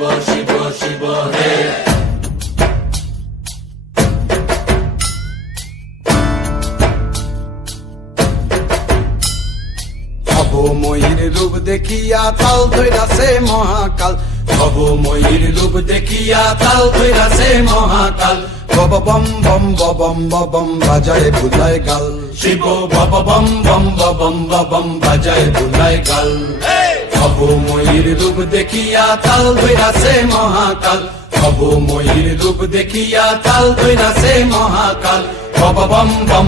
শিব শিব শিব হে। ভবময়ীর রূপ দেখিয়া তাল ধৈরাছে মহাকাল, ভবময়ীর রূপ দেখিয়া তাল ধইরাছে মহাকাল। বব বম বম ববম ববম বাজায় বুলায় গাল, শিব বব বম বম বম বম বাজায় বুলায় গাল। ভবময়ীর রূপ দেখিয়া তাল ধইরাছে মহাকাল, ভবময়ীর রূপ দেখিয়া তাল ধইরাছে মহাকাল। বব বম বম